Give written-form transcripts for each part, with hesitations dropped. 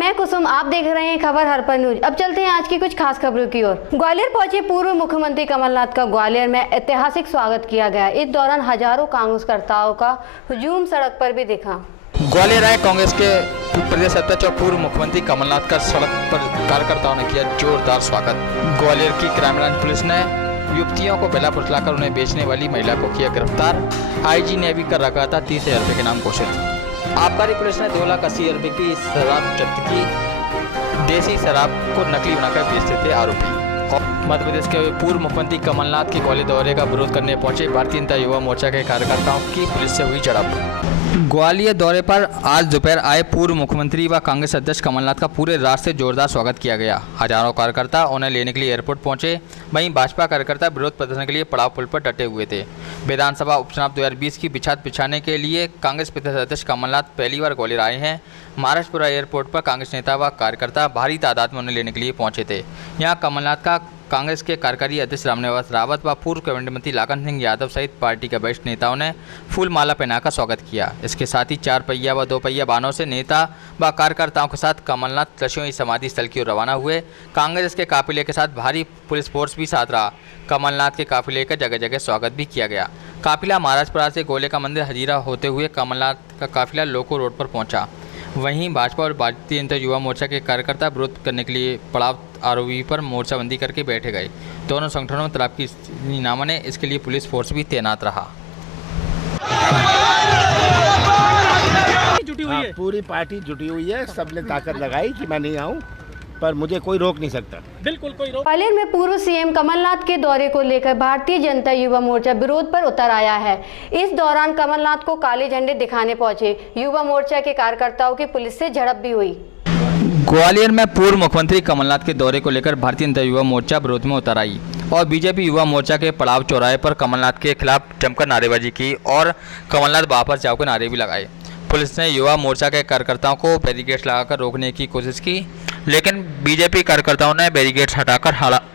मैं कुसुम, आप देख रहे हैं खबर हरपल न्यूज। अब चलते हैं आज की कुछ खास खबरों की ओर। ग्वालियर पहुंचे पूर्व मुख्यमंत्री कमलनाथ का ग्वालियर में ऐतिहासिक स्वागत किया गया। इस दौरान हजारों कांग्रेसकर्ताओं का हुजूम सड़क पर भी दिखा। ग्वालियर आए कांग्रेस के प्रदेश अध्यक्ष और पूर्व मुख्यमंत्री कमलनाथ का सड़क पर कार्यकर्ताओं ने किया जोरदार स्वागत। ग्वालियर की क्राइम पुलिस ने युवतियों को बेला फुसलाकर उन्हें बेचने वाली महिला को किया गिरफ्तार। आईजी ने अभी कर रखा था 30,000 रुपये के नाम घोषित। आबकारी पुलिस ने 2,80,000 रुपये की शराब जब्त की। देसी शराब को नकली बनाकर बेचते थे आरोपी। मध्य प्रदेश के पूर्व मुख्यमंत्री कमलनाथ के ग्वालियर दौरे का विरोध करने पहुंचे भारतीय जनता युवा मोर्चा के कार्यकर्ताओं की पुलिस से हुई झड़प। ग्वालियर दौरे पर आज दोपहर आए पूर्व मुख्यमंत्री व कांग्रेस अध्यक्ष कमलनाथ का पूरे रास्ते जोरदार स्वागत किया गया। हजारों कार्यकर्ता उन्हें लेने के लिए एयरपोर्ट पहुंचे। वहीं भाजपा कार्यकर्ता विरोध प्रदर्शन के लिए पड़ाव पुल पर डटे हुए थे। विधानसभा उपचुनाव 2020 की बिछात बिछाने के लिए कांग्रेस प्रदेश अध्यक्ष कमलनाथ पहली बार ग्वालियर आए हैं। महाराष्ट्रपुरा एयरपोर्ट पर कांग्रेस नेता व कार्यकर्ता भारी तादाद में उन्हें लेने के लिए पहुंचे थे। यहाँ कमलनाथ का कांग्रेस के कार्यकारी अध्यक्ष रामनिवास रावत व पूर्व कैबिनेट मंत्री लाखन सिंह यादव सहित पार्टी के वरिष्ठ नेताओं ने फूल माला पहनाकर स्वागत किया। इसके साथ ही 4 पहिया व 2 पहिया वाहनों से नेता व कार्यकर्ताओं के साथ कमलनाथ लक्ष्मी समाधि स्थल की ओर रवाना हुए। कांग्रेस के काफिले के साथ भारी पुलिस फोर्स भी साथ रहा। कमलनाथ के काफिले का जगह जगह स्वागत भी किया गया। काफिला महाराजपुरा से गोले का मंदिर हजीरा होते हुए कमलनाथ का काफिला लोको रोड पर पहुंचा। वहीं भाजपा और भारतीय जनता युवा मोर्चा के कार्यकर्ता विरोध करने के लिए पड़ाव आरोपी पर मोर्चाबंदी करके बैठे गए। दोनों संगठनों में तलाब की स्थिति न बने, इसके लिए पुलिस फोर्स भी तैनात रहा। पूरी पार्टी जुटी हुई है। सबने ताकत लगाई कि मैं नहीं आऊं, पर मुझे कोई रोक नहीं सकता। बिल्कुल कोई रोक। ग्वालियर में पूर्व सीएम कमलनाथ के दौरे को लेकर भारतीय जनता युवा मोर्चा विरोध पर उतर आया है। इस दौरान कमलनाथ को काले झंडे दिखाने पहुंचे युवा मोर्चा के कार्यकर्ताओं की पुलिस से झड़प भी हुई। ग्वालियर में पूर्व मुख्यमंत्री कमलनाथ के दौरे को लेकर भारतीय जनता युवा मोर्चा विरोध में उतर आई और बीजेपी युवा मोर्चा के पड़ाव चौराहे पर कमलनाथ के खिलाफ जमकर नारेबाजी की और कमलनाथ वापस जाओ के नारे भी लगाए। पुलिस ने युवा मोर्चा के कार्यकर्ताओं को बैरिकेड्स लगाकर रोकने की कोशिश की, लेकिन बीजेपी कार्यकर्ताओं ने बैरिकेड्स हटाकर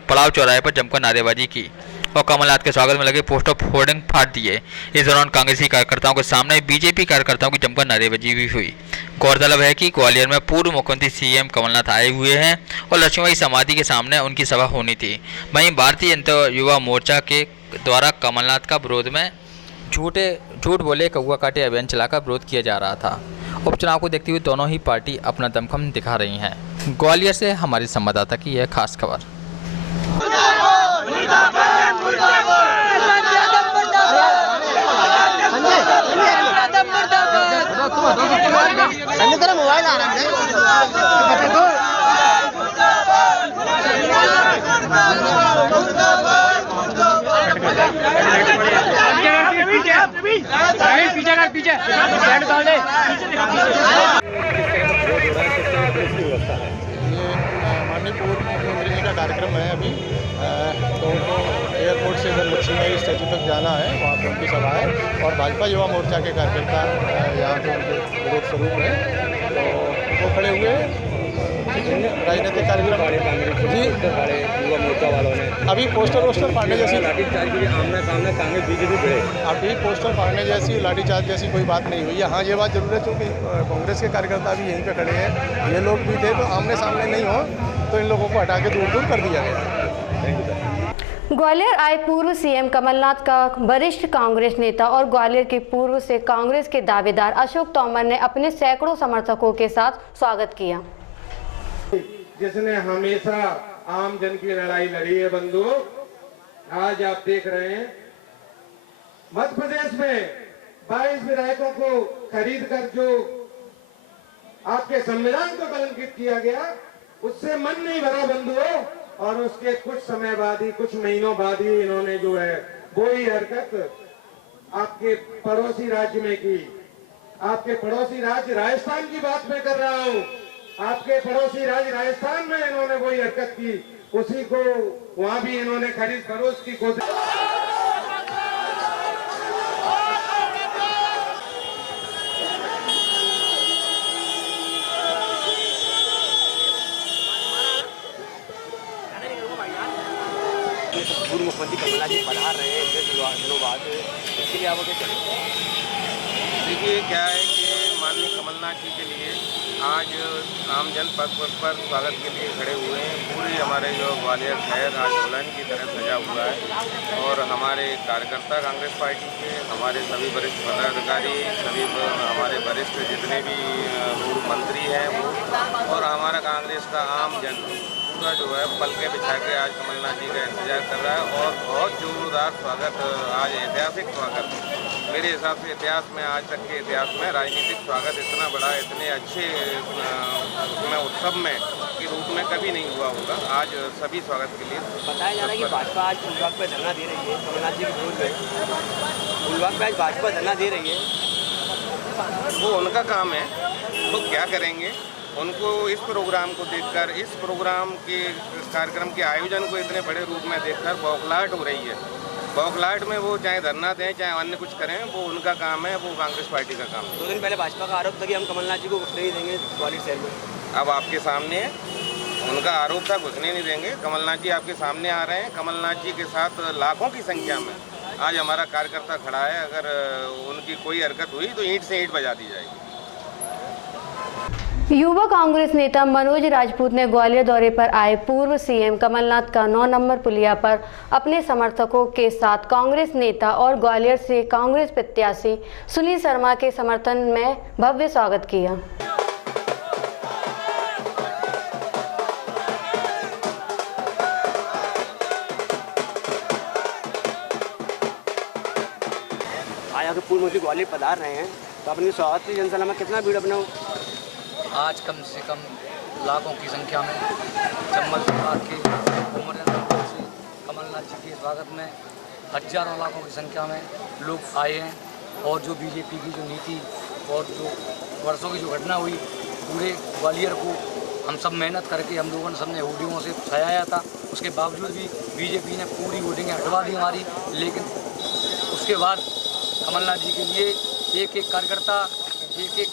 पड़ाव चौराहे पर जमकर नारेबाजी की और कमलनाथ के स्वागत में लगे पोस्टर होर्डिंग फाड़ दिए। इस दौरान कांग्रेसी कार्यकर्ताओं के सामने बीजेपी कार्यकर्ताओं की जमकर नारेबाजी भी हुई। गौरतलब है कि ग्वालियर में पूर्व मुख्यमंत्री सीएम कमलनाथ आए हुए हैं और लक्ष्मीबाई समाधि के सामने उनकी सभा होनी थी। वहीं भारतीय जनता युवा मोर्चा के द्वारा कमलनाथ का विरोध में झूठ बोले कौआ काटे अभियान चलाकर विरोध किया जा रहा था। उपचुनाव को देखते हुए दोनों ही पार्टी अपना दमखम दिखा रही हैं। ग्वालियर से हमारे संवाददाता की यह खास खबर। पीछे माननीय पूर्व मुख्यमंत्री जी का कार्यक्रम है अभी, तो उनको एयरपोर्ट से इधर लक्ष्मीबाई स्टैचू तक जाना है, वहाँ पर उनकी सभा है और भाजपा युवा मोर्चा के कार्यकर्ता यहाँ पे उनके विरोध स्वरूप है, तो वो खड़े हुए राजनीतिक कार्यक्रम जी युवा मोर्चा वालों ने अभी पोस्टर फाड़ने जैसी लाठीचार्ज के लिए आमने सामने कांग्रेस बीजेपी भिड़े। अभी पोस्टर फाड़ने जैसी लाठीचार्ज जैसी कोई बात नहीं हुई है। हाँ, ये बात जरूर है क्योंकि कांग्रेस के कार्यकर्ता भी यहीं पे खड़े हैं, ये लोग भी थे, तो आमने सामने नहीं हो तो इन लोगों को हटा के दूर दूर कर दिया गया। ग्वालियर आए पूर्व सीएम कमलनाथ का वरिष्ठ कांग्रेस नेता और ग्वालियर के पूर्व से कांग्रेस के दावेदार अशोक तोमर ने अपने सैकड़ों समर्थकों के साथ स्वागत किया। जिसने हमेशा आम जन की लड़ाई लड़ी है बंधु, आज आप देख रहे हैं मध्य प्रदेश में 22 विधायकों को खरीद कर जो आपके संविधान को कलंकित किया गया, उससे मन नहीं भरा बंधुओं। और उसके कुछ समय बाद ही, कुछ महीनों बाद ही इन्होंने जो है वो ही हरकत आपके पड़ोसी राज्य में की। आपके पड़ोसी राज्य राजस्थान की बात मैं कर रहा हूं। आपके पड़ोसी राज्य राजस्थान में इन्होंने वही हरकत की, उसी को वहां भी इन्होंने खरीद फरोख्त की कोशिश। पूर्व मुख्यमंत्री कमलनाथ जी पधार रहे हैं दिनों बाद, इसलिए आप कैसे? देखिए क्या है कि माननीय कमलनाथ जी के लिए आज आम जनपद पर स्वागत के लिए खड़े हुए हैं। पूरी हमारे जो ग्वालियर शहर आज दुल्हन की तरह सजा हुआ है और हमारे कार्यकर्ता कांग्रेस पार्टी के, हमारे सभी वरिष्ठ पदाधिकारी, सभी हमारे वरिष्ठ जितने भी पूर्व मंत्री हैं वो, और हमारा कांग्रेस का आम जन पूरा जो है पलके बिछा के आज कमलनाथ जी का इंतजार कर रहा है और बहुत जोरदार स्वागत, आज ऐतिहासिक स्वागत, मेरे हिसाब से इतिहास में, आज तक के इतिहास में राजनीतिक स्वागत इतना बड़ा, इतने अच्छे उसमें उत्सव में के रूप में कभी नहीं हुआ होगा। आज सभी स्वागत के लिए बताया जा रहा है कि भाजपा आज फूलबाग पे धरना दे रही है कमलनाथ जी के विरोध में। फूलबाग पे आज भाजपा धरना दे रही है, वो उनका काम है, वो क्या करेंगे। उनको इस प्रोग्राम को देखकर, इस प्रोग्राम के कार्यक्रम के आयोजन को इतने बड़े रूप में देखकर बौखलाहट हो रही है। बौखलाहट में वो चाहे धरना दें, चाहे अन्य कुछ करें, वो उनका काम है, वो कांग्रेस पार्टी का काम है। 2 दिन पहले भाजपा का आरोप था कि हम कमलनाथ जी को घुसने नहीं देंगे ग्वालियर शहर में। अब आपके सामने है, उनका आरोप था घुसने नहीं देंगे। कमलनाथ जी आपके सामने आ रहे हैं। कमलनाथ जी के साथ लाखों की संख्या में आज हमारा कार्यकर्ता खड़ा है। अगर उनकी कोई हरकत हुई तो ईंट से ईंट बजा दी जाएगी। युवा कांग्रेस नेता मनोज राजपूत ने ग्वालियर दौरे पर आए पूर्व सीएम कमलनाथ का 9 नंबर पुलिया पर अपने समर्थकों के साथ कांग्रेस नेता और ग्वालियर से कांग्रेस प्रत्याशी सुनील शर्मा के समर्थन में भव्य स्वागत किया। आज आगे पूर्व मंत्री ग्वालियर पधार रहे हैं, तो अपने स्वागत की जनसभा में कितना भीड़ अपना आज कम से कम लाखों की संख्या में चम्बल विभाग के उमरिया से कमलनाथ जी के स्वागत में हजारों लाखों की संख्या में लोग आए हैं। और जो बीजेपी की जो नीति और जो वर्षों की जो घटना हुई, पूरे ग्वालियर को हम सब मेहनत करके हम लोगों ने सबने होर्डिंगों से सजाया था, उसके बावजूद भी बीजेपी ने पूरी होर्डिंगें हटवा दी हमारी। लेकिन उसके बाद कमलनाथ जी के लिए एक एक कार्यकर्ता, एक एक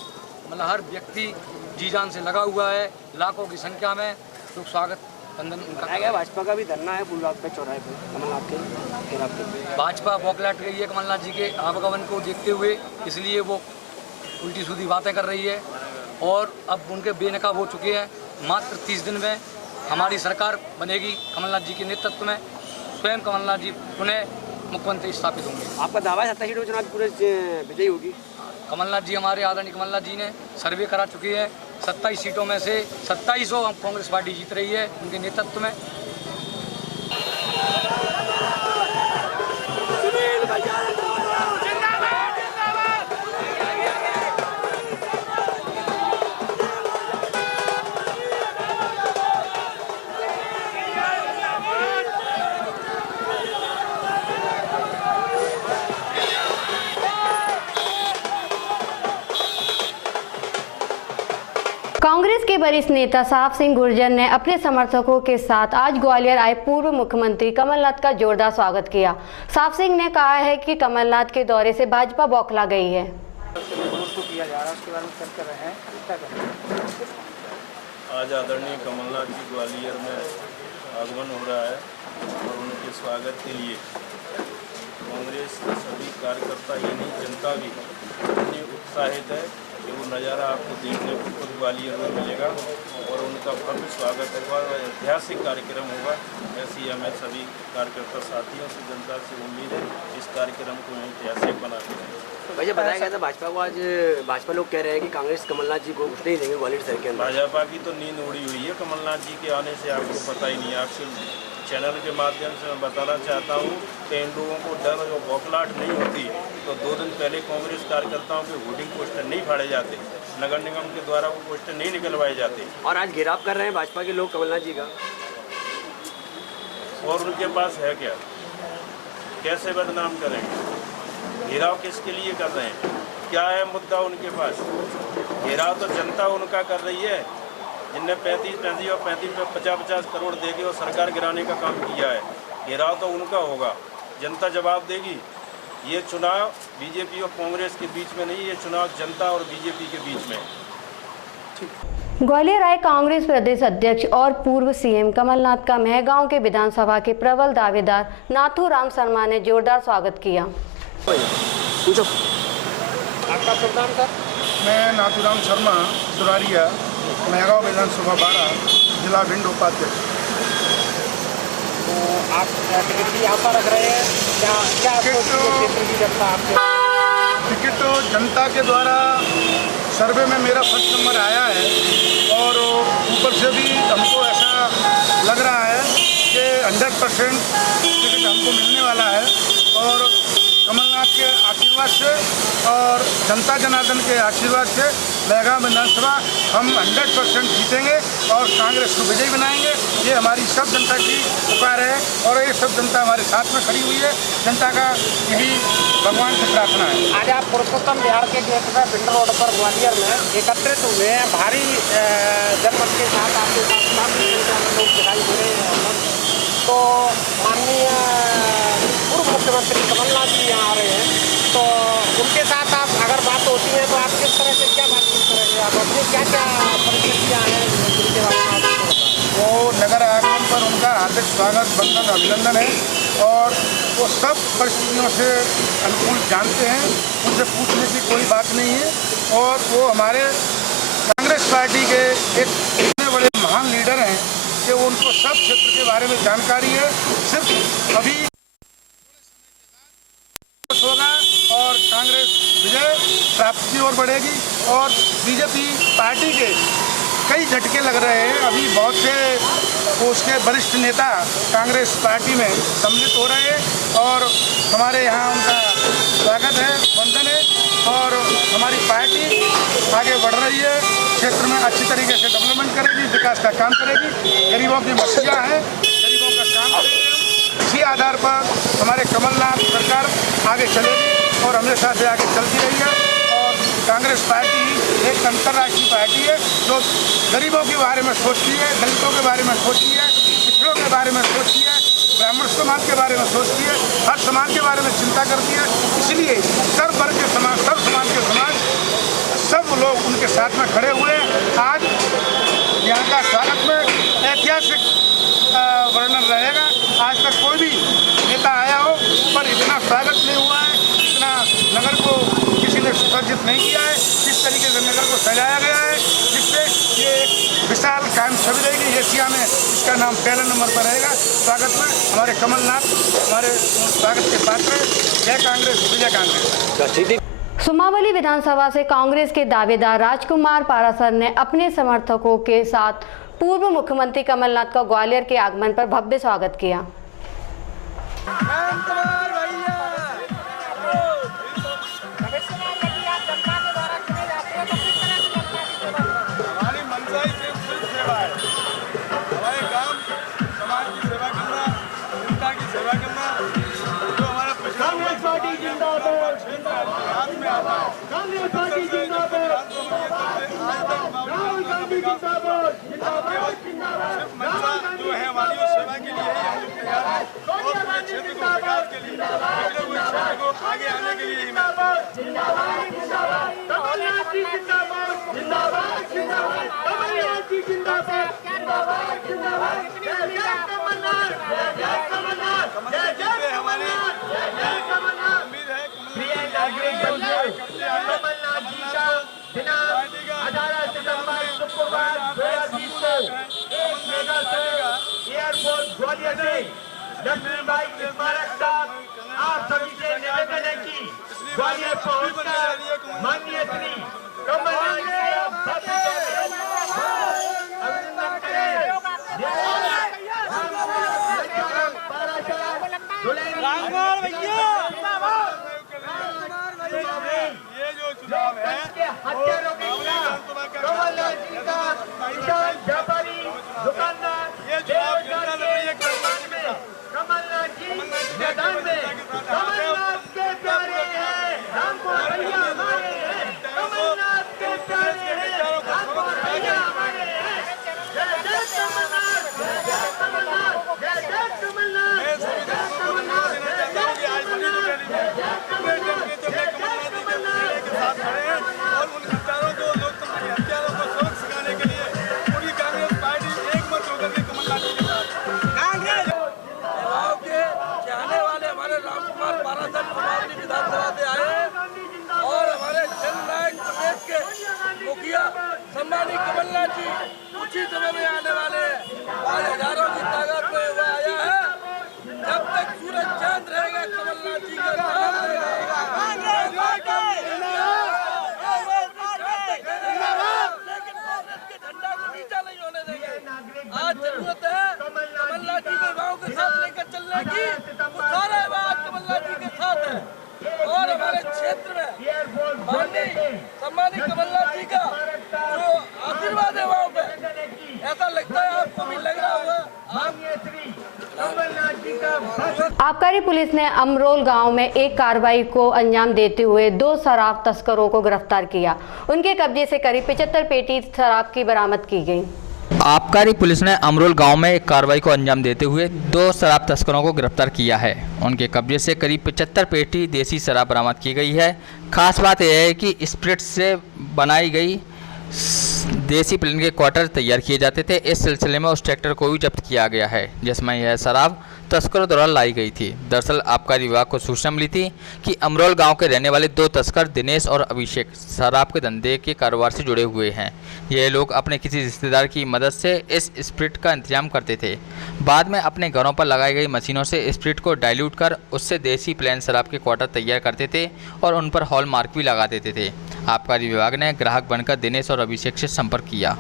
मतलब हर व्यक्ति जी जान से लगा हुआ है। लाखों की संख्या में लोग स्वागत बंधन उनका गया। भाजपा का भी धरना है फूलबाग पे चौराहे पे कमलनाथ के खिलाफ। भाजपा बौखलाहट गई है कमलनाथ जी के आवागमन को देखते हुए, इसलिए वो उल्टी सीधी बातें कर रही है और अब उनके बेनकाब हो चुके हैं। मात्र 30 दिन में हमारी सरकार बनेगी कमलनाथ जी के नेतृत्व में। स्वयं कमलनाथ जी पुनः मुख्यमंत्री स्थापित होंगे। आपका दावा है 27 सीटों में चुनाव पूरे विजयी होगी। कमलनाथ जी, हमारे आदरणीय कमलनाथ जी ने सर्वे करा चुके हैं। 27 सीटों में से 27 कांग्रेस पार्टी जीत रही है उनके नेतृत्व में। कांग्रेस के वरिष्ठ नेता साहब सिंह गुर्जर ने अपने समर्थकों के साथ आज ग्वालियर आए पूर्व मुख्यमंत्री कमलनाथ का जोरदार स्वागत किया। साहब सिंह ने कहा है कि कमलनाथ के दौरे से भाजपा बौखला गई है। आज आदरणीय कमलनाथ जी ग्वालियर में आगमन हो रहा है और उनके स्वागत के लिए कांग्रेस सभी कार्यकर्ता यानी जनता भी इतनी उत्साहित है कि वो नज़ारा आपको देखने को खुद ग्वालियर में मिलेगा और उनका भव्य स्वागत होगा और ऐतिहासिक कार्यक्रम होगा। ऐसी हमें सभी कार्यकर्ता साथियों से, जनता से उम्मीद है इस कार्यक्रम को ऐतिहासिक बनाते रहें। भैया बताया गया था भाजपा को, आज भाजपा लोग कह रहे हैं कि कांग्रेस कमलनाथ जी को घुसने नहीं देंगे ग्वालियर शहर के अंदर। भाजपा की तो नींद उड़ी हुई है। कमलनाथ जी के आने से आपको पता ही नहीं। आपके चैनल के माध्यम से मैं बताना चाहता हूँ कि इन लोगों को डर और बौखलाहट नहीं होती तो 2 दिन पहले कांग्रेस कार्यकर्ताओं के होर्डिंग पोस्टर नहीं फाड़े जाते, नगर निगम के द्वारा वो पोस्टर नहीं निकलवाए जाते। और आज घेराव कर रहे हैं भाजपा के लोग कमलनाथ जी का। और उनके पास है क्या? कैसे बदनाम करेंगे? घेराव किसके लिए कर रहे हैं? क्या है मुद्दा उनके पास? घेराव तो जनता उनका कर रही है, जिनने 35 और 50 करोड़ देके और सरकार गिराने का काम किया है। घेराव तो उनका होगा, जनता जवाब देगी। ये चुनाव बीजेपी और कांग्रेस के बीच में नहीं, ये चुनाव जनता और बीजेपी के बीच में है। ग्वालियर आए कांग्रेस प्रदेश अध्यक्ष और पूर्व सीएम कमलनाथ का महगांव के विधानसभा के प्रबल दावेदार नाथूराम शर्मा ने जोरदार स्वागत किया। पूछो आपका शुभ नाम सर? मैं नाथूराम शर्मा दुरारिया, मेहगांव विधानसभा 12, जिला भिंड उपाध्यक्ष। तो आप टिकट की आशा रख रहे हैं, क्या क्या क्षेत्र की जनता आपके? टिकट तो जनता के द्वारा सर्वे में मेरा फर्स्ट नंबर आया है और ऊपर से भी हमको ऐसा लग रहा है कि 100% टिकट हमको मिलने वाला है और कमलनाथ के आशीर्वाद से और जनता जनार्दन के आशीर्वाद से मेहगांव विधानसभा हम 100% जीतेंगे और कांग्रेस को विजयी बनाएंगे। ये हमारी सब जनता की पुकार है और ये सब जनता हमारे साथ में खड़ी हुई है। जनता का यही भगवान से प्रार्थना है। आज आप पुरुषोत्तम बिहार के गेट में पिंड रोड पर ग्वालियर में एकत्रित हुए हैं। भारी जनमत के साथ आपके साथ काफी संख्या में लोग दिखाई दे रहे हैं। तो माननीय पूर्व मुख्यमंत्री कमलनाथ जी यहाँ आ रहे हैं, तो उनके साथ आप अगर बात होती है तो आप किस तरह से क्या बातचीत करेंगे? आप अपनी क्या क्या परिस्थितियाँ हैं जिनके बारे में आप वो नगर आगमन पर उनका हार्दिक स्वागत, वंदन, अभिनंदन है और वो सब परिस्थितियों से अनुकूल जानते हैं, उनसे पूछने की कोई बात नहीं है। और वो हमारे कांग्रेस पार्टी के एक इतने बड़े महान लीडर हैं कि उनको सब क्षेत्र के बारे में जानकारी है। सिर्फ अभी होगा और कांग्रेस विजय प्राप्त की ओर बढ़ेगी और बीजेपी पार्टी के कई झटके लग रहे हैं। अभी बहुत से उसके वरिष्ठ नेता कांग्रेस पार्टी में सम्मिलित हो रहे हैं और हमारे यहाँ उनका स्वागत है, वंदन है और हमारी पार्टी आगे बढ़ रही है। क्षेत्र में अच्छी तरीके से डेवलपमेंट करेगी, विकास का काम करेगी। गरीबों की मसलियाँ हैं, गरीबों का काम करेगी। इसी आधार पर हमारे कमलनाथ सरकार आगे चलेगी और हमेशा से आगे चलती रही है। और कांग्रेस पार्टी एक अंतर्राष्ट्रीय पार्टी है जो गरीबों के बारे में सोचती है, दलितों के बारे में सोचती है, पिछड़ों के बारे में सोचती है, ब्राह्मण समाज के बारे में सोचती है, हर समाज के बारे में चिंता करती है। इसलिए सर्व वर्ग के समाज, सर्व समाज के समाज, सब लोग उनके साथ में खड़े हुए हैं। आज यहाँ का स्वागत में ऐतिहासिक वर्णन रहेगा। आज तक कोई भी नेता आया हो पर इतना स्वागत नहीं हुआ है, इतना नगर को किसी ने सुसज्जित नहीं किया है। जिस तरीके से नगर को सजाया गया है, जिससे ये विशाल कायम छवि रहेगी। एशिया में इसका नाम पहले नंबर पर रहेगा। स्वागत में हमारे कमलनाथ हमारे स्वागत के पात्र है। जय कांग्रेस, विजय कांग्रेस। सुमावली विधानसभा से कांग्रेस के दावेदार राजकुमार पारासर ने अपने समर्थकों के साथ पूर्व मुख्यमंत्री कमलनाथ का ग्वालियर के आगमन पर भव्य स्वागत किया। जो है हमारी सेवा के लिए ही हम लोग तैयार हैं और पूरे क्षेत्र को विकास के लिए पिछड़े हुए क्षेत्र को आगे आने के लिए हमारी उम्मीद है एयरपोर्ट ग्वालियर से लक्ष्मीबाई स्मारक तक आप सभी से निवेदन है कि ग्वालियर पहुंचकर माननीय श्री कमलनाथ जी अभिनंदन करें। ये जो चुनाव है हत्यारों के खिलाफ कमलनाथ जी का किसान व्यापारी दुकानदार ये चुनाव जनता लड़ रही है कमलनाथ जी मैदान में कमलनाथ के प्यारे हैं हमको भैया हमारे हैं, कमलनाथ के प्यारे हैं हमको भैया हमारे हैं। जय जय कमलनाथ, जय जय कमलनाथ, जय जय कमलनाथ, जय जय कमलनाथ, जय जय कमलनाथ, जय जय कमलनाथ, जय जय कमलनाथ के साथ खड़े हैं और उन हत्यारों को लोकतंत्र के हत्यारों को सबक सिखाने के लिए उनकी आबकारी पुलिस ने अमरोल गांव में एक कार्रवाई को अंजाम देते हुए 2 शराब तस्करों को गिरफ्तार किया। उनके कब्जे से करीब 75 पेटी शराब की बरामद की गई। आबकारी पुलिस ने अमरोल गांव में एक कार्रवाई को अंजाम देते हुए 2 शराब तस्करों को गिरफ्तार किया है। उनके कब्जे से करीब 75 पेटी देसी शराब बरामद की गई है। खास बात यह है कि स्पिरिट से बनाई गई देसी प्लेन के क्वार्टर तैयार किए जाते थे। इस सिलसिले में उस ट्रैक्टर को भी जब्त किया गया है जिसमें यह शराब तस्करों द्वारा लाई गई थी। दरअसल आबकारी विभाग को सूचना मिली थी कि अमरोल गांव के रहने वाले 2 तस्कर दिनेश और अभिषेक शराब के धंधे के कारोबार से जुड़े हुए हैं। ये लोग अपने किसी रिश्तेदार की मदद से इस स्पिरिट का इंतजाम करते थे। बाद में अपने घरों पर लगाई गई मशीनों से स्पिरिट को डाइल्यूट कर उससे देसी प्लेन शराब के क्वार्टर तैयार करते थे और उन पर हॉल मार्क भी लगा देते थे। आबकारी विभाग ने ग्राहक बनकर दिनेश और अभिषेक से संपर्क किया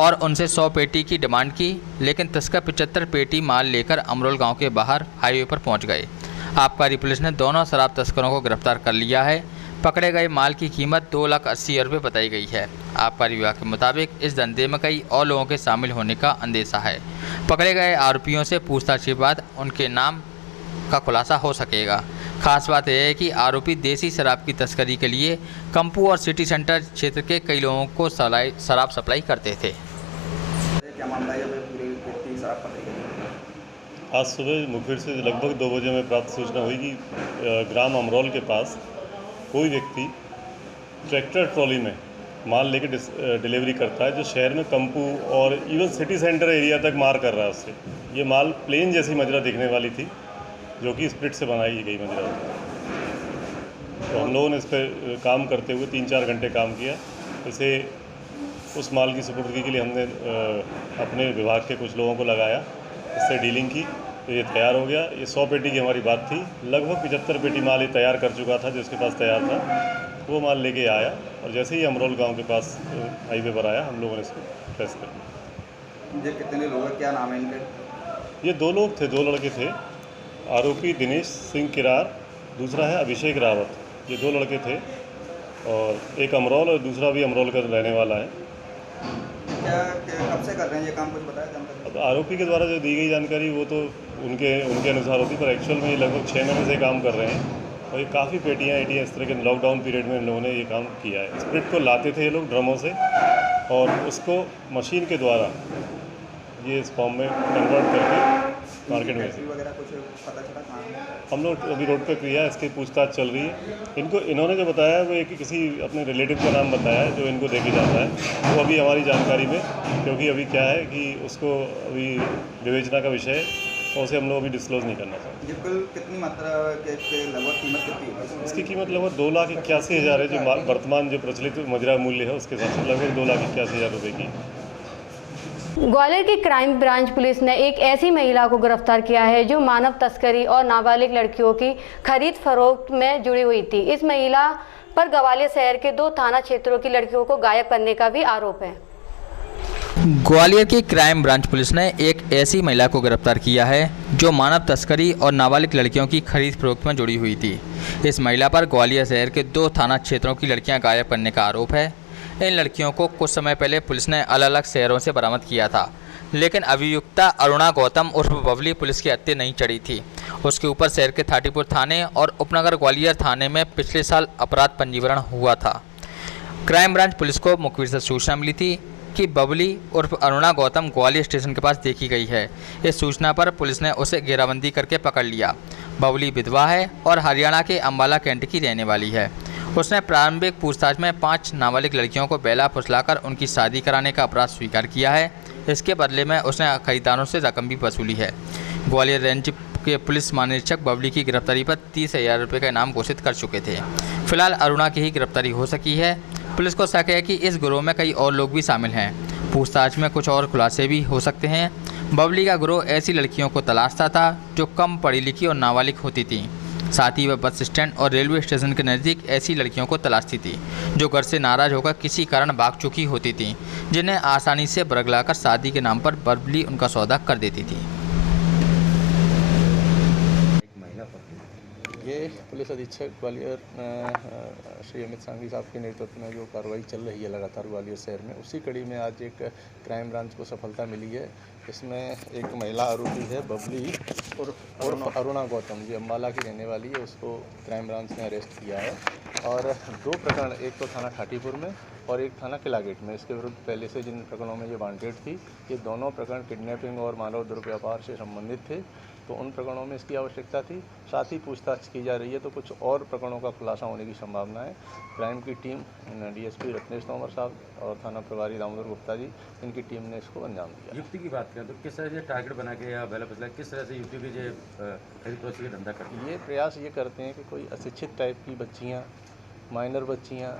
और उनसे 100 पेटी की डिमांड की, लेकिन तस्कर 75 पेटी माल लेकर अमरोल गांव के बाहर हाईवे पर पहुंच गए। आबकारी पुलिस ने दोनों शराब तस्करों को गिरफ्तार कर लिया है। पकड़े गए माल की कीमत 2,80,000 रुपये बताई गई है। आबकारी विभाग के मुताबिक इस धंधे में कई और लोगों के शामिल होने का अंदेशा है। पकड़े गए आरोपियों से पूछताछ के बाद उनके नाम का खुलासा हो सकेगा। खास बात यह है कि आरोपी देसी शराब की तस्करी के लिए कंपू और सिटी सेंटर क्षेत्र के कई लोगों को शराब सप्लाई करते थे। क्या मामला है पूरी व्यक्ति शराब पकड़ी गई? आज सुबह मुखबिर से लगभग 2 बजे में प्राप्त सूचना हुई कि ग्राम अमरोल के पास कोई व्यक्ति ट्रैक्टर ट्रॉली में माल लेकर डिलीवरी करता है जो शहर में कंपू और इवन सिटी सेंटर एरिया तक मार कर रहा है। उससे ये माल प्लेन जैसी मजरा दिखने वाली थी जो कि स्पिरिट से बनाई गई मजरा। तो हम लोगों ने इस पर काम करते हुए 3-4 घंटे काम किया। इसे उस माल की सुपुर्दगी के लिए हमने अपने विभाग के कुछ लोगों को लगाया, इससे डीलिंग की, तो ये तैयार हो गया। ये 100 पेटी की हमारी बात थी। लगभग 75 पेटी माल ये तैयार कर चुका था, जो उसके पास तैयार था। वो माल लेके आया और जैसे ही अमरोल गांव के पास हाईवे पर आया, हम लोगों ने इसको ट्रेस कर लिया। ये कितने लोग हैं, क्या नाम है इनके? ये 2 लोग थे, 2 लड़के थे। आरोपी दिनेश सिंह किरार, दूसरा है अभिषेक रावत। ये 2 लड़के थे और एक अमरोल और दूसरा भी अमरोल का रहने वाला है। क्या कब से कर रहे हैं ये काम, कुछ बताया जानकारी? अब आरोपी के द्वारा जो दी गई जानकारी वो तो उनके अनुसार होती, पर एक्चुअल में ये लगभग 6 महीने से काम कर रहे हैं और ये काफ़ी पेटियाँ इस तरह के लॉकडाउन पीरियड में इन लोगों ने ये काम किया है। स्पिरिट को लाते थे ये लोग ड्रमों से और उसको मशीन के द्वारा ये इस फॉर्म में कन्वर्ट करके मार्केट में वगैरह कुछ पता चला कहाँ? हम लोग अभी रोड पे किया, इसकी पूछताछ चल रही है। इन्होंने जो बताया वो एक किसी अपने रिलेटिव का नाम बताया है जो इनको देके जाता है। वो अभी हमारी जानकारी में, क्योंकि अभी क्या है कि उसको अभी विवेचना का विषय है और उसे हम लोग अभी डिस्क्लोज नहीं करना चाहते। ये कुल कितनी मात्रा के लगभग कीमत कितनी है? इसकी कीमत लगभग 2,81,000 है, जो वर्तमान जो प्रचलित मजरा मूल्य है उसके हिसाब से लगभग 2,81,000 रुपये की। ग्वालियर की क्राइम ब्रांच पुलिस ने एक ऐसी महिला को गिरफ्तार किया है जो मानव तस्करी और नाबालिग लड़कियों की खरीद फरोख्त में जुड़ी हुई थी। इस महिला पर ग्वालियर शहर के 2 थाना क्षेत्रों की लड़कियों को गायब करने का भी आरोप है। ग्वालियर की क्राइम ब्रांच पुलिस ने एक ऐसी महिला को गिरफ्तार किया है जो मानव तस्करी और नाबालिग लड़कियों की खरीद फरोख्त में जुड़ी हुई थी। इस महिला पर ग्वालियर शहर के 2 थाना क्षेत्रों की लड़कियां गायब करने का आरोप है। इन लड़कियों को कुछ समय पहले पुलिस ने अलग अलग शहरों से बरामद किया था, लेकिन अभियुक्ता अरुणा गौतम उर्फ बबली पुलिस के हत्थे नहीं चढ़ी थी। उसके ऊपर शहर के थाटीपुर थाने और उपनगर ग्वालियर थाने में पिछले साल अपराध पंजीकरण हुआ था। क्राइम ब्रांच पुलिस को मुखबिर से सूचना मिली थी कि बबली उर्फ अरुणा गौतम ग्वालियर स्टेशन के पास देखी गई है। इस सूचना पर पुलिस ने उसे घेराबंदी करके पकड़ लिया। बबली विधवा है और हरियाणा के अंबाला कैंट की रहने वाली है। उसने प्रारंभिक पूछताछ में 5 नाबालिग लड़कियों को बेला फुसलाकर उनकी शादी कराने का अपराध स्वीकार किया है। इसके बदले में उसने खरीदारों से रकम भी वसूली है। ग्वालियर रेंज के पुलिस महानिरीक्षक बबली की गिरफ्तारी पर 30,000 रुपये का इनाम घोषित कर चुके थे। फिलहाल अरुणा की ही गिरफ्तारी हो सकी है। पुलिस को शक है कि इस गिरोह में कई और लोग भी शामिल हैं। पूछताछ में कुछ और खुलासे भी हो सकते हैं। बबली का गिरोह ऐसी लड़कियों को तलाशता था जो कम पढ़ी लिखी और नाबालिग होती थीं। साथ ही वह बस स्टैंड और रेलवे स्टेशन के नज़दीक ऐसी लड़कियों को तलाशती थी जो घर से नाराज़ होकर किसी कारण भाग चुकी होती थीं, जिन्हें आसानी से बरगलाकर शादी के नाम पर बबली उनका सौदा कर देती थी। ये पुलिस अधीक्षक ग्वालियर श्री अमित सांघी साहब के नेतृत्व में जो कार्रवाई चल रही है लगातार ग्वालियर शहर में, उसी कड़ी में आज एक क्राइम ब्रांच को सफलता मिली है। इसमें एक महिला आरोपी है बबली और अरुणा गौतम, जो अम्बाला की रहने वाली है, उसको क्राइम ब्रांच ने अरेस्ट किया है। और 2 प्रकरण, एक तो थाना ठाटीपुर में और एक थाना किला गेट में, इसके विरुद्ध पहले से जिन प्रकरणों में ये वांटेड थी, ये दोनों प्रकरण किडनैपिंग और मानव दुर्व्यवहार से संबंधित थे, तो उन प्रकरणों में इसकी आवश्यकता थी। साथ ही पूछताछ की जा रही है, तो कुछ और प्रकरणों का खुलासा होने की संभावना है। क्राइम की टीम डीएसपी रत्नेश तोमर साहब और थाना प्रभारी दामोदर गुप्ता जी, इनकी टीम ने इसको अंजाम दिया। युक्ति की बात करें तो किस तरह से टारगेट बना के या पहला फैसला किस तरह से युक्ति के जो खरीद फरोख्त का धंधा करते हैं? ये प्रयास ये करते हैं कि कोई अशिक्षित टाइप की बच्चियाँ, माइनर बच्चियाँ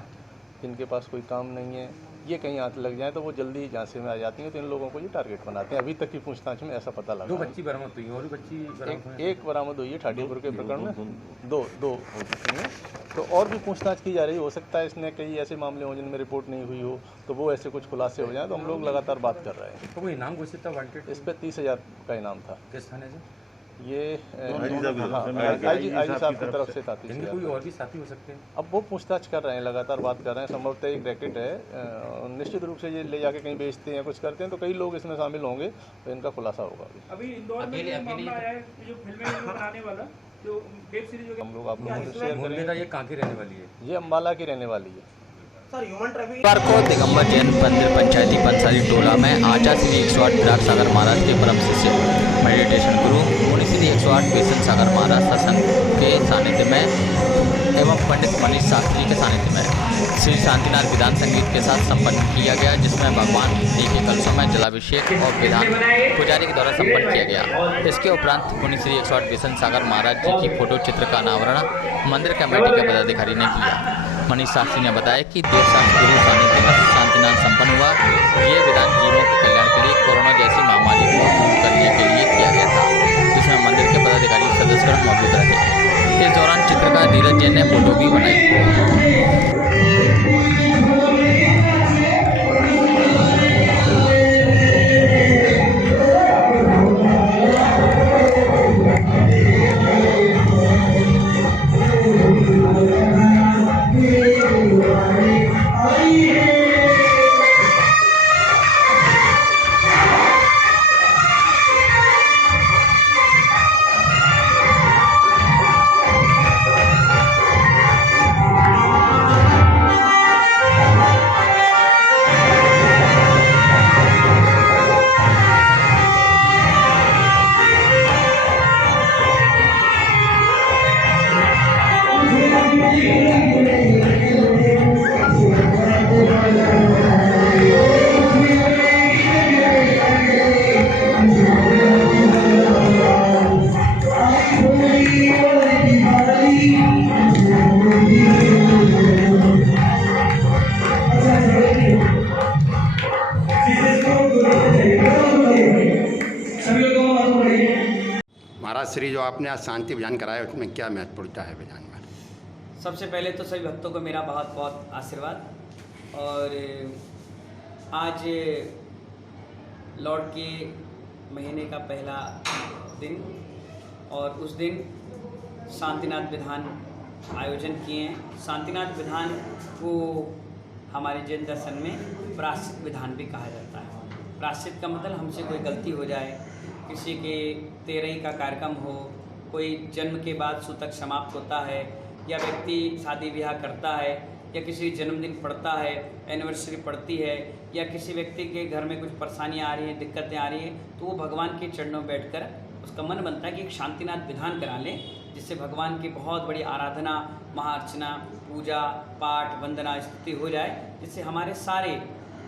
जिनके पास कोई काम नहीं है, ये कहीं हाथ लग जाए तो वो जल्दी झांसे में आ जाती हैं, तो इन लोगों को ये टारगेट बनाते हैं। अभी तक की पूछताछ में ऐसा पता लगा। 2 बच्ची बरामद हुई और भी बच्ची बरामद एक बरामद हुई है ठाटीपुर के प्रकरण में, दो हो चुकी हैं, तो और भी पूछताछ की जा रही है। हो सकता है इसमें कई ऐसे मामले हों जिनमें रिपोर्ट नहीं हुई हो, तो वो ऐसे कुछ खुलासे हो जाएं, तो हम लोग लगातार बात कर रहे हैं। तो कोई इनाम घोषित था वांटेड? इस पर 30,000 का इनाम था। किस थाने से? ये आईजी साहब की तरफ से था। कोई और भी साथी हो सकते हैं? अब वो पूछताछ कर रहे हैं, लगातार बात कर रहे हैं। संभवतः एक रैकेट है, निश्चित रूप से ये ले जाके कहीं बेचते हैं या कुछ करते हैं, तो कई लोग इसमें शामिल होंगे, तो इनका खुलासा होगा। अभी इंदौर में ये मामला आया है, जो फिल्में बनाने वाला जो वेब सीरीज हम लोग आप लोगों से शेयर करेंगे। ये कहाँ की रहने वाली है? ये अम्बाला की रहने वाली है। बुधवार को दिगंबर जैन मंदिर पंचायती पंसाली टोला में आचार्य श्री 108 विराट सागर महाराज के परम शिष्य मेडिटेशन गुरु मुनि श्री 108 बेसन सागर महाराज सत्संग के सानिध्य में एवं पंडित मनीष शास्त्री के सानिध्य में श्री शांतिनाथ विधान संगीत के साथ संपन्न किया गया, जिसमें भगवान जी के कलशों में जलाभिषेक और विधान पुजारी के द्वारा संपन्न किया गया। इसके उपरांत मुनि श्री 108 बेसन सागर महाराज जी की फोटो चित्र का अनावरण मंदिर कमेटी के पदाधिकारी ने किया। मनीष शास्त्री ने बताया कि देव शास्त्र गुरु सानिध्य में शांतिनाथ संपन्न हुआ। ये विधान जीवों के कल्याण के लिए कोरोना जैसी महामारी को दूर करने के लिए किया गया था, जिसमें मंदिर के पदाधिकारी सदस्यगण मौजूद रहे। इस दौरान चित्रकार धीरज जैन ने फोटो भी बनाई। महाराज श्री जो आपने आज शांति अभियान कराया, उसमें क्या महत्वपूर्णता है अभियान में? सबसे पहले तो सभी भक्तों को मेरा बहुत बहुत आशीर्वाद। और आज लॉर्ड के महीने का पहला दिन और उस दिन शांतिनाथ विधान आयोजन किए हैं। शांतिनाथ विधान को हमारे जैन दर्शन में प्रायश्चित विधान भी कहा जाता है। प्रायश्चित का मतलब हमसे कोई गलती हो जाए, किसी के तेरही का कार्यक्रम हो, कोई जन्म के बाद सूतक समाप्त होता है, या व्यक्ति शादी ब्याह करता है, या किसी जन्मदिन पड़ता है, एनिवर्सरी पड़ती है, या किसी व्यक्ति के घर में कुछ परेशानियाँ आ रही हैं, दिक्कतें आ रही हैं, तो वो भगवान के चरणों में बैठकर उसका मन बनता है कि एक शांतिनाथ विधान करा लें, जिससे भगवान की बहुत बड़ी आराधना, महाअर्चना, पूजा पाठ, वंदना, स्तुति हो जाए, जिससे हमारे सारे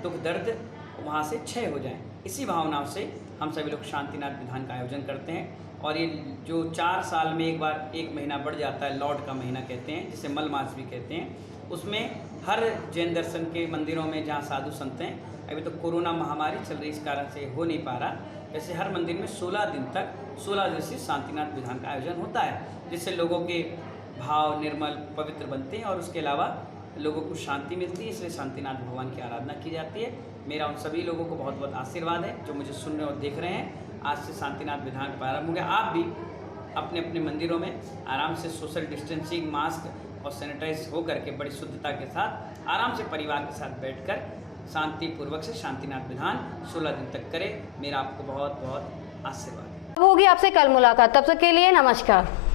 दुख दर्द वहाँ से क्षय हो जाए। इसी भावनाओं से हम सभी लोग शांतिनाथ विधान का आयोजन करते हैं। और ये जो 4 साल में एक बार 1 महीना बढ़ जाता है, लॉर्ड का महीना कहते हैं, जिसे मल मास भी कहते हैं, उसमें हर जैन दर्शन के मंदिरों में जहाँ साधु संत हैं, अभी तो कोरोना महामारी चल रही, इस कारण से हो नहीं पा रहा, वैसे हर मंदिर में 16 दिन तक 16 दिवसीय शांतिनाथ विधान का आयोजन होता है, जिससे लोगों के भाव निर्मल पवित्र बनते हैं और उसके अलावा लोगों को शांति मिलती है। इसलिए शांतिनाथ भगवान की आराधना की जाती है। मेरा उन सभी लोगों को बहुत बहुत आशीर्वाद है जो मुझे सुन रहे और देख रहे हैं। आज से शांतिनाथ विधान प्रारंभ हो गया। आप भी अपने अपने मंदिरों में आराम से सोशल डिस्टेंसिंग, मास्क और सैनिटाइज होकर के बड़ी शुद्धता के साथ आराम से परिवार के साथ बैठकर शांतिपूर्वक से शांतिनाथ विधान 16 दिन तक करें। मेरा आपको बहुत बहुत आशीर्वाद। अब होगी आपसे कल मुलाकात, तब तक के लिए नमस्कार।